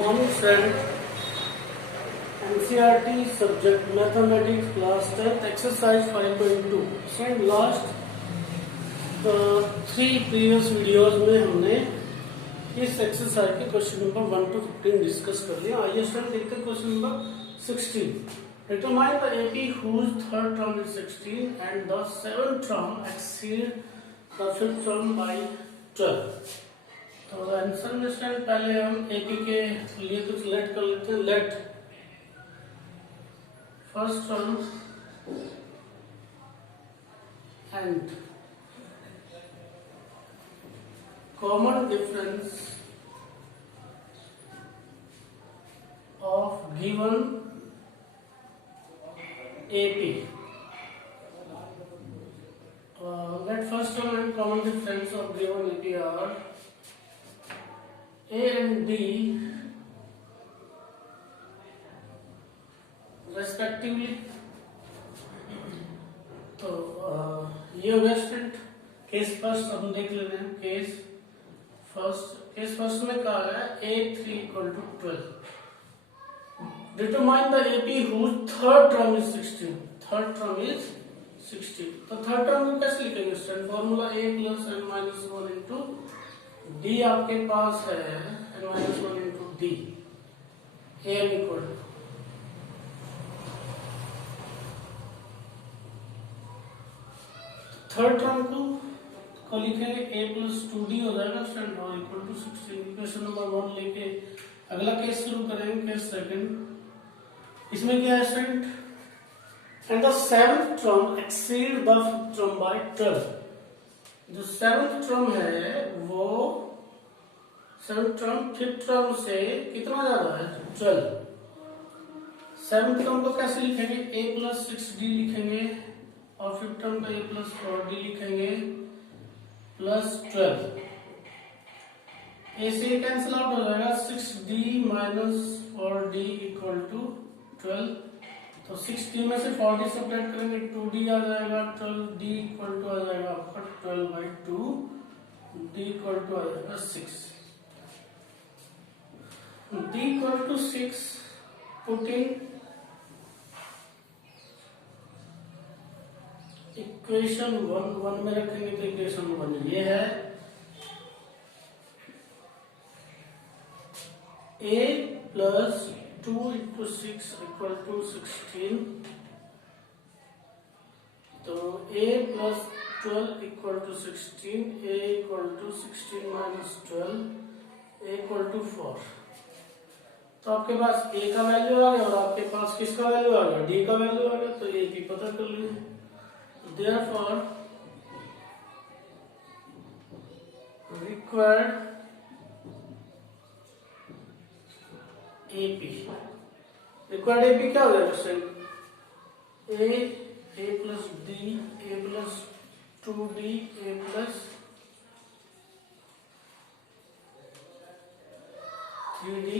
Morning friend, NCERT subject Mathematics class 10th exercise 5.2. Friend, last three previous videos में हमने इस exercise के question number 1 to 15 discuss कर लिया. आइए स्टूडेंट देखते हैं question number 16. Determine the AP whose third term is 16 and the seventh term exceed the fifth term by 12. तो आंसर में स्टूडेंट पहले हम AP के लिए कुछ लेट कर लेते हैं. Let first term and common difference of given AP. Let first term and common difference of given AP are A and D respectively. तो ये हो गया स्टूडेंट केस फर्स्ट. हम देख लेते हैं केस फर्स्ट में कहा है A3 equal to 12. Determine the AP whose third term is 16. Third term is 16. तो थर्ड टर्म को कैसे लिखेंगे student? Formula A plus n minus 1 into D आपके पास है n minus 1 into D. n equal to third term को लिखेंगे A plus 2D हो जाएगा स्टूडेंट और इक्वल टू 16. इक्वेशन नंबर 1 लेके अगला केस शुरू करेंगे. Case second. इसमें क्या है student? And the seventh term exceed the fifth term by 12. जो सेवंथ टर्म है वो सेवंथ टर्म फिफ्थ टर्म से कितना ज्यादा है? 12. सेवंथ टर्म को कैसे लिखेंगे? A plus 6D लिखेंगे और फिफ्थ टर्म को A plus 4D लिखेंगे प्लस 12. ए से कैंसिल आउट हो जाएगा. 6D minus 4D equal to 12. तो 6D में से 4D सब्ट्रैक्ट करेंगे 2D आ जाएगा. 12D इक्वल टू आ जाएगा आपका 12/2. D इक्वल टू आ जाएगा 6. D equal to 6 putting equation 1 में रखेंगे तो इक्वेशन 1 ये है. A plus 2 into 6 equal to 16. तो A plus 12 equal to 16. A equal to 16 minus 12. A equal to 4. तो आपके पास A का वैल्यू आ गया और आपके पास किसका वैल्यू आ गया? D का वैल्यू आ गया. तो A की पता कर लीजिए. Therefore, required AP. Required AP क्या हो जाएगा sir? A plus D, A plus 2D, A plus 3D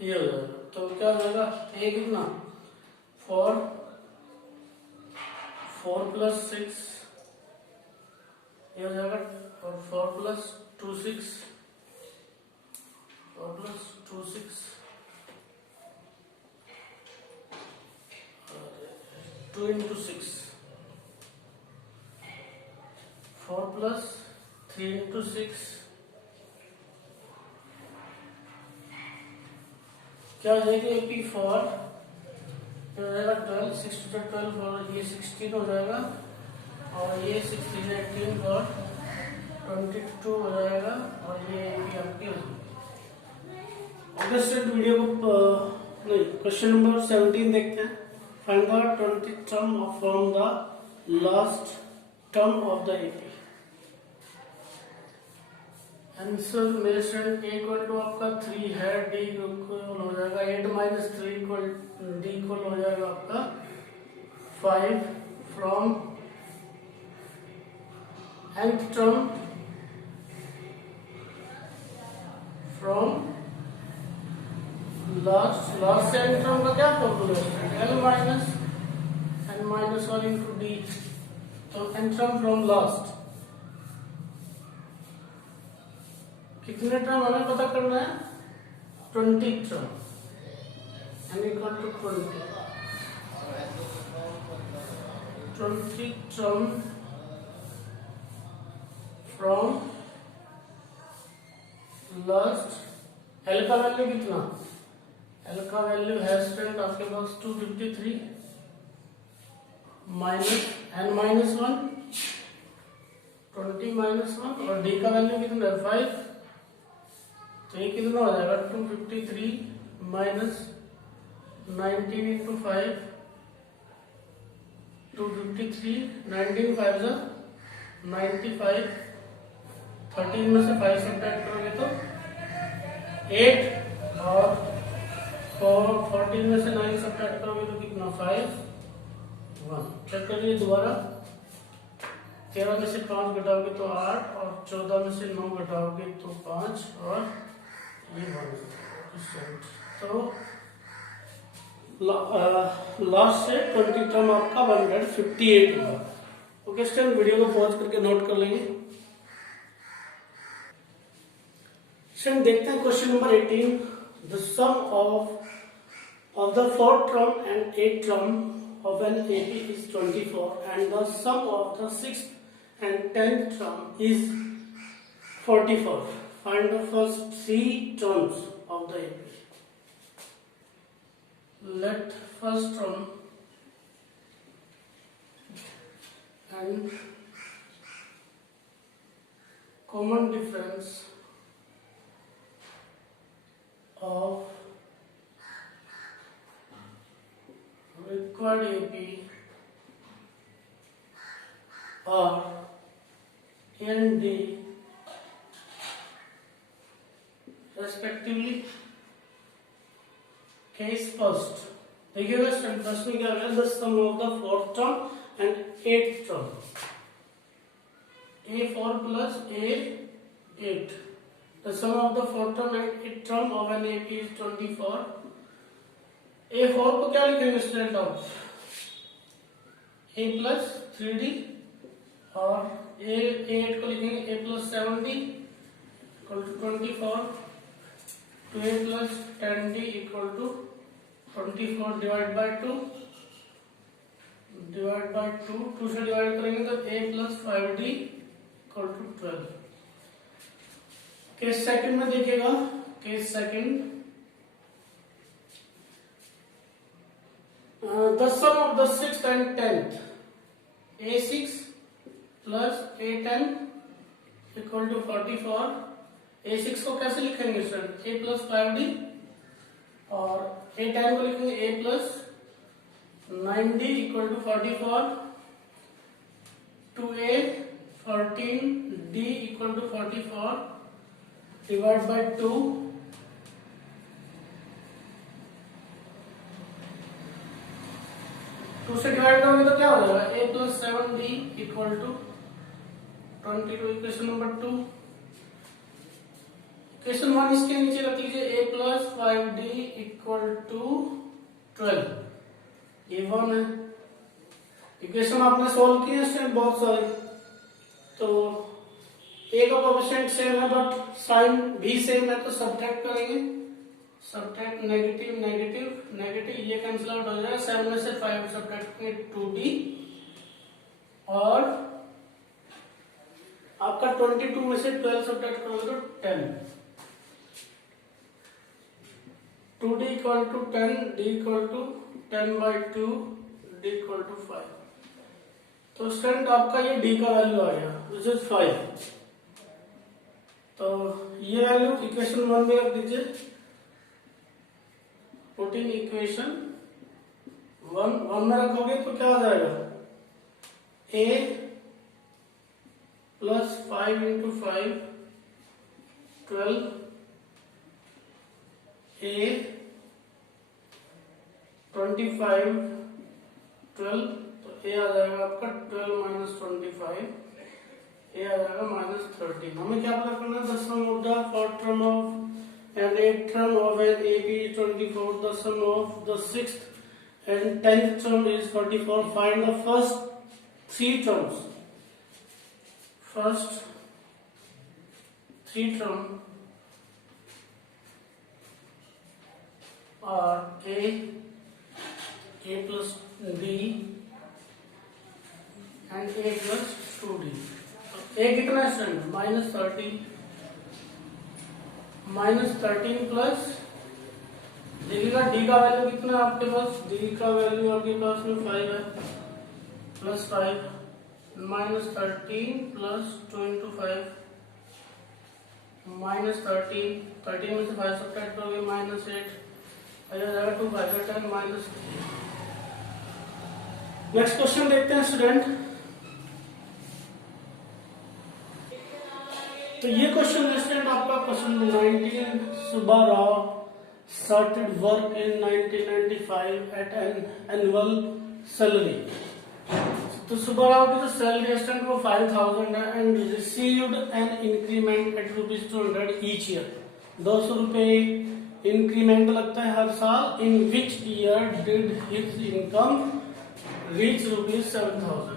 ये हो जाएगा. तो क्या हो जाएगा? A कितना? 4 plus 6 ये हो जाएगा और 4 plus 2 6 4 plus 2 6 2 into 6 4 plus 3 into 6 क्या हो जाएगी? AP4 हो जाएगा 12. 6 to 12 और ये 16 हो जाएगा और ये 16 18 और 22 हो जाएगा और ये भी आपकी हो जाएगी. अगस्त वीडियो को नहीं क्वेश्चन नंबर 17 देखते हैं. Find the 20th term from the last term of the AP. Answer मेरे स्टूडेंट A इक्वल टू आपका 3 है. D इक्वल हो जाएगा 8 minus 3 इक्वल D इक्वल हो जाएगा आपका 5 from nth term from last से nth टर्म का क्या फॉर्मूला है? L minus n minus 1 into D. तो nth टर्म फ्रॉम लास्ट कितने टर्म हमें पता करना है? 20 term n equal to 20 term from last L का वैल्यू कितना, L का वैल्यू है स्टूडेंट आपके पास 253 माइनस n माइनस 1 20 माइनस 1 और d का वैल्यू कितना है 5, तो ये कितना हो जाएगा 253 माइनस 19 इंटू 5 253 19 5 95 13 में से 5 सब्ट्रैक्ट करोगे तो 8 और 14 में से 9 सब्ट्रैक्ट करोगे तो कितना 5 1। चेक करिए दोबारा, 13 में से 5 घटाओगे तो 8 और 14 में से 9 घटाओगे तो 5 और ये 1%। तो लास्ट से 20 टर्म आपका 158 होगा। ओके स्टूडेंट, वीडियो को पॉज करके नोट कर लेंगे। स्टूडेंट देखते हैं question number 18। The sum of the fourth term and eight term of an AP is 24 and the sum of the sixth and 10th term is 44. Find the first three terms of the AP. Let first term and common difference of required AP or ND respectively. Case first, देखिएगा प्रश्न में क्या है, the sum of the fourth term and eighth term, A4 plus A8. The sum of the fourth term and eighth term of an AP is 24. A4 को क्या लिखेंगे student आप, A plus 3D और A8 को लिखेंगे A plus 7D equal to 24 to A plus 10D equal to 24 divide by 2 2 से divide करेंगे तो A plus 5D equal to 12। Case second में देखिएगा, case second the sum of the 6th and 10th, A6 plus A10 equal to 44। A6 को कैसे लिखेंगे sir, A plus 5D और A10 को लिखेंगे A plus 9D equal to 44 to A13D equal to 44 divide by 2 2 से divide करोगे तो क्या हो जाएगा, A plus 7D equal to 22। Equation number 2। Equation 1 इसके नीचे रख लीजिए, A plus 5D equal to 12, ये 1 है। इक्वेशन आपने सोल्व किए हैं बहुत सारे, तो A का कोएफिशिएंट सेम है बट साइन भी सेम है, तो सब्ट्रैक्ट करेंगे, सब्ट्रैक्ट नेगेटिव नेगेटिव नेगेटिव, ये कैंसिल आउट हो जाएगा। 7 में से 5 सब्ट्रैक्ट करेंगे 2D और आपका 22 में से 12 सब्ट्रैक्ट करोगे तो 10। 2D equal to 10, D equal to 10 by 2, D equal to 5। तो स्टूडेंट आपका ये D का वैल्यू आ गया विच इज 5। तो ये वैल्यू इक्वेशन 1 में रख दीजिए, पुट इन इक्वेशन 1 में रखोगे तो क्या हो जाएगा, A प्लस 5 इंटू 5 12, A 25 12, तो A आ जाएगा आपका 12 माइनस 25, A आ जाएगा माइनस 13। हमें क्या पता करना है, the sum of the fourth term of and eighth term of an AP is 24. The sum of the sixth and 10th term is 44. Find the first three terms. First three term और a plus d and a plus 2d। तो a कितना है student? -13 plus देखिएगा d का value कितना है आपके पास? d का वैल्यू आपके पास में 5 है, प्लस 5 -13 प्लस 2 into 5 -13 में से 5 सब्ट्रैक्ट करोगे -8 आ जाएगा 2 5 10 माइनस। नेक्स्ट क्वेश्चन देखते हैं स्टूडेंट। तो ये क्वेश्चन है स्टूडेंट आपका question 19 Subbarao started work in 1995 at an annual salary। तो Subbarao की जो सैलरी स्टूडेंट वो 5000 है and received an increment at ₹200 each year. 200 रुपए इंक्रीमेंट लगता है हर साल। In which year did his income reach ₹7000।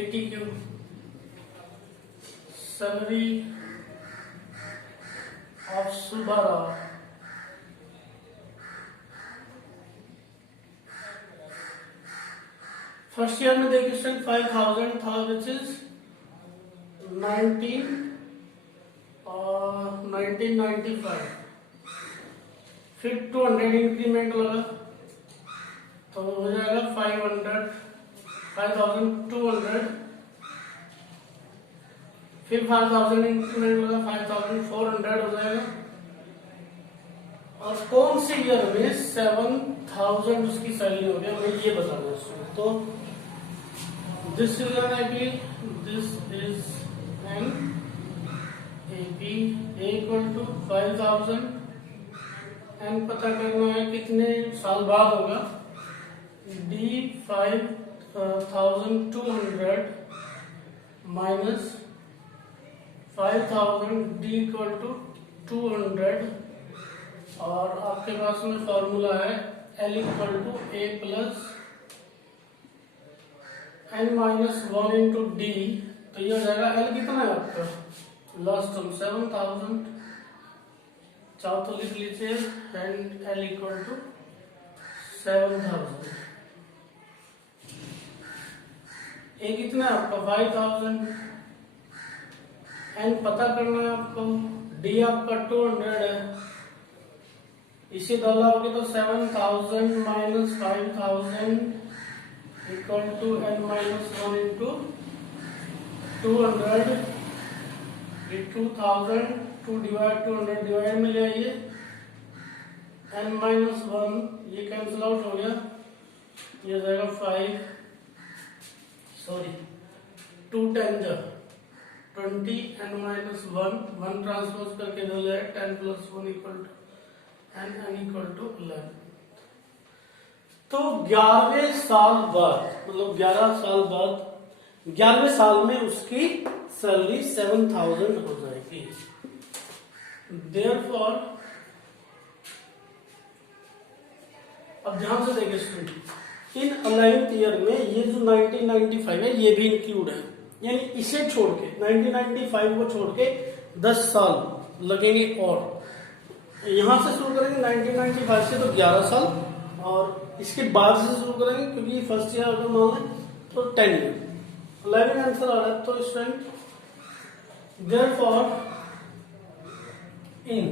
ATQ salary of Subbarao first year में देखिए स्टूडेंट 5000 था विच इज 1995। फिर 200 इंक्रीमेंट लगा तो हो जाएगा 5200। फिर 5000 इंक्रीमेंट लगा 5400 हो जाएगा। और कौन सी ईयर में 7000 उसकी सैलरी हो गया मैं ये बताना है। तो this is an AP, this is an AP equal to 5000 and पता करना है कितने साल बाद होगा। डी 5200 माइनस 5000 डी इक्वल टू 200 और आपके पास में फॉर्मूला है L equal to A plus n minus 1 into D. तो ये हो जाएगा L कितना है आपका लास्ट टर्म 7000, चाहो तो लिख लीजिए and L equal to 7000। A कितना है आपका 5000 एंड पता करना है आपको। D आपका 200 है, इसी डालोगे तो 7000 minus 5000 equal to n minus 1 into 200। 2000 2 divide 200 divide में ले आइए n माइनस 1 ये कैंसिल आउट हो गया, ये जाएगा 5 सॉरी 2 10 जा 20 n माइनस 1 ट्रांसपोज करके दे जाए 10 plus 1 equal to n equal to 11। तो 11वें साल बाद मतलब 11 साल बाद 11वें साल में उसकी सैलरी 7000 हो जाएगी। देयरफॉर अब ध्यान से देखिए स्टूडेंट, इन 11th ईयर में ये जो 1995 है ये भी इंक्लूड है, यानी इसे छोड़ के 1995 को छोड़ के 10 साल लगेंगे। और यहां से शुरू करेंगे 1995 से तो 11 साल और इसके बाद से शुरू करेंगे क्योंकि फर्स्ट ईयर अगर मान लें तो 10 ईयर। 11 आंसर आ रहा है। तो student therefore in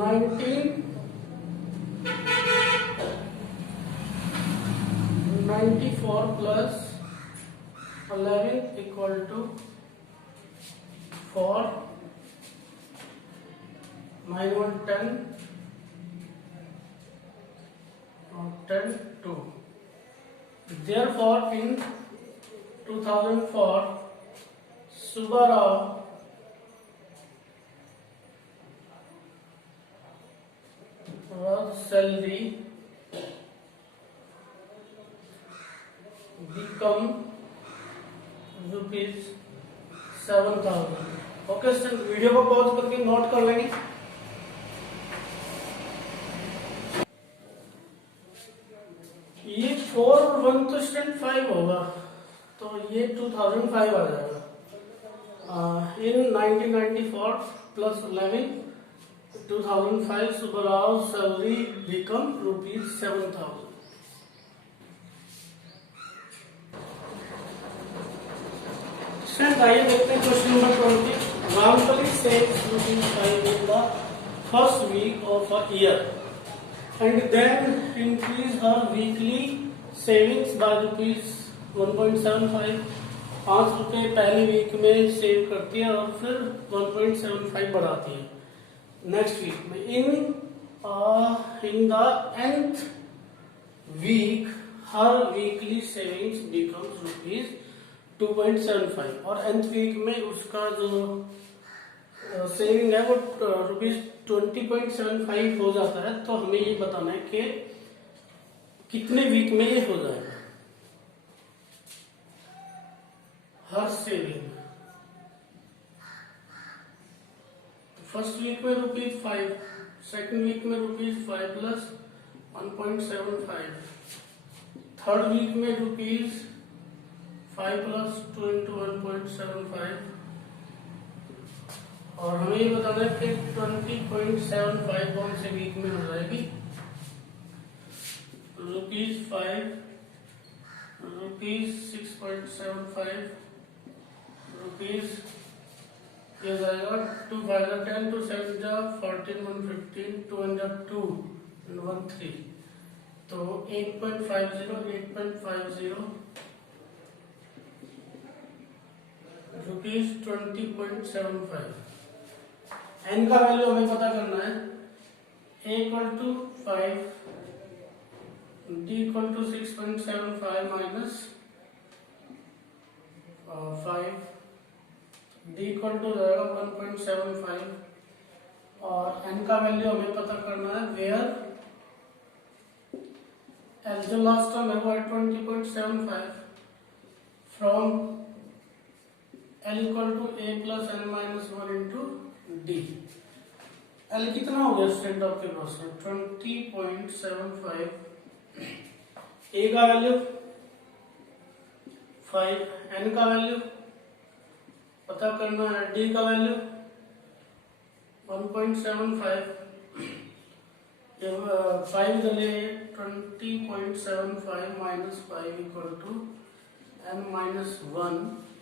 1994 plus 11 equal to 4 9 1 10 10 2। Therefore, in 2004, Subbarao was salary become rupees 7000। Okay student, video को पॉज करके नोट कर लेंगे। ये 4 और 1 तो स्टूडेंट 5 होगा तो ये 2005 आ जाएगा। इन 1994 plus 11 2005 Subbarao salary become rupees 7,000. आइए देखते हैं question number 20. Ramkali saves ₹5 in the first week of a year and then increase her weekly savings by ₹1.75. 5 रुपए पहली वीक में सेव करती है और फिर 1.75 बढ़ाती है नेक्स्ट वीक में. In the nth week her weekly savings becomes ₹2.75 और nth वीक में उसका जो सेविंग है वो ₹20.75 हो जाता है. तो हमें ये बताना है कि कितने वीक में ये हो जाएगा. हर सेविंग फर्स्ट वीक में ₹5, सेकंड वीक में ₹5 प्लस 1.75, थर्ड वीक में ₹5 प्लस 2 into 1.75 और हमें ये बताना है कि 20.75 कौन से वीक में हो जाएगी. ₹5, ₹6.75, ये जाएगा 2 5 10 2 7 14 1 15 2 2 and 1 3. तो 8.50 ₹20.75. n का वैल्यू हमें पता करना है. a = 5, d = 6.75 minus 5, d = 1.75 और n का वैल्यू हमें पता करना है वेयर एल जो लास्ट टर्म है वो है 20.75 from L = a plus n minus 1 into d. L कितना हो गया स्टूडेंट आपके पास में 20.75. a का वैल्यू 5, n का वैल्यू पता करना है, d का वैल्यू 1.75. जब 5 इधर 20.75 minus 5 equal to n minus 1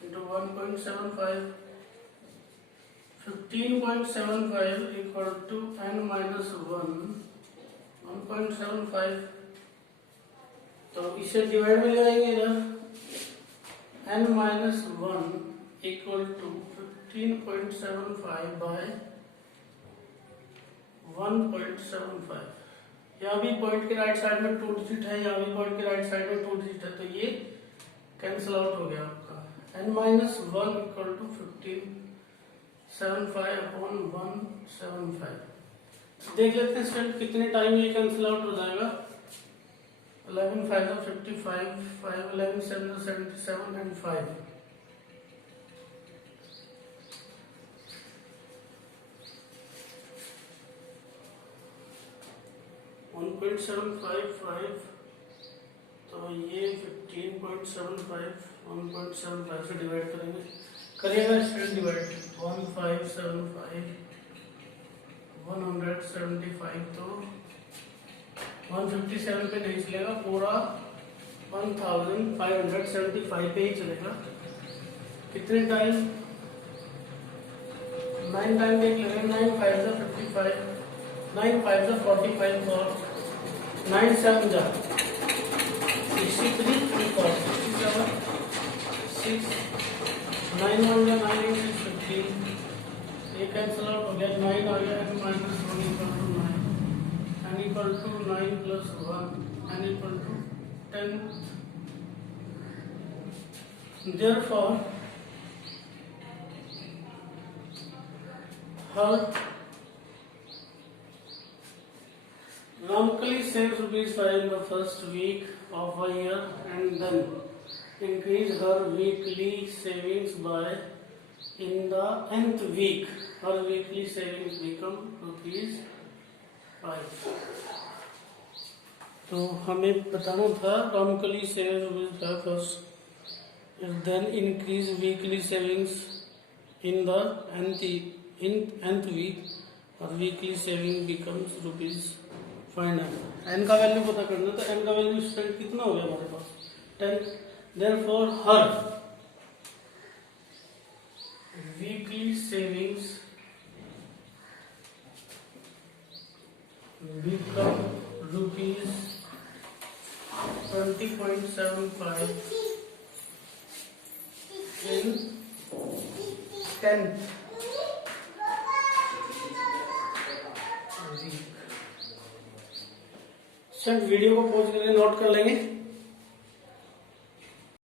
into 1.75. 15.75 equal to n minus 1 1.75. तो इसे डिवाइड में ले आएंगे इधर n minus 1 equal to 15.75 by 1.75. यहाँ भी पॉइंट के राइट साइड में 2 डिजिट है, यहाँ भी पॉइंट के राइट साइड में 2 डिजिट है, तो ये कैंसिल आउट हो गया आपका. n minus 1 equal to 15.75 upon 175. देख लेते हैं स्टूडेंट कितने टाइम ये कैंसिल आउट हो जाएगा. 11 5 55, 5 11 7 77 and 5. $1.75 तो ये 15.75 1.75 से डिवाइड करेंगे. करिएगा स्टूडेंट डिवाइड 1575 175 तो 157 पे नहीं चलेगा, पूरा 1575 पे ही चलेगा. कितने टाइम 9 टाइम देख लेंगे. 9 5 55, 9 5 45 और 9 7 63 और 67 6 9 1 9 8 15. ये कैंसिल आउट हो गया. 9 आ गया n minus 1 equal to 9, n equal to 9 plus 1, n equal to 10. Therefore her Ramkali saves ₹5 in the first week of a year and then increase her weekly savings by in the nth week her weekly savings become ₹5. तो हमें बताना था Ramkali saves ₹5 first and then increase weekly savings in the nth week और weekly saving becomes ₹500। N का value पता करना है, तो एन का वैल्यू स्टूडेंट कितना हो गया हमारे पास 10। Therefore her weekly savings become ₹20.75 in 10 week. Video को पॉज करके नोट कर लेंगे।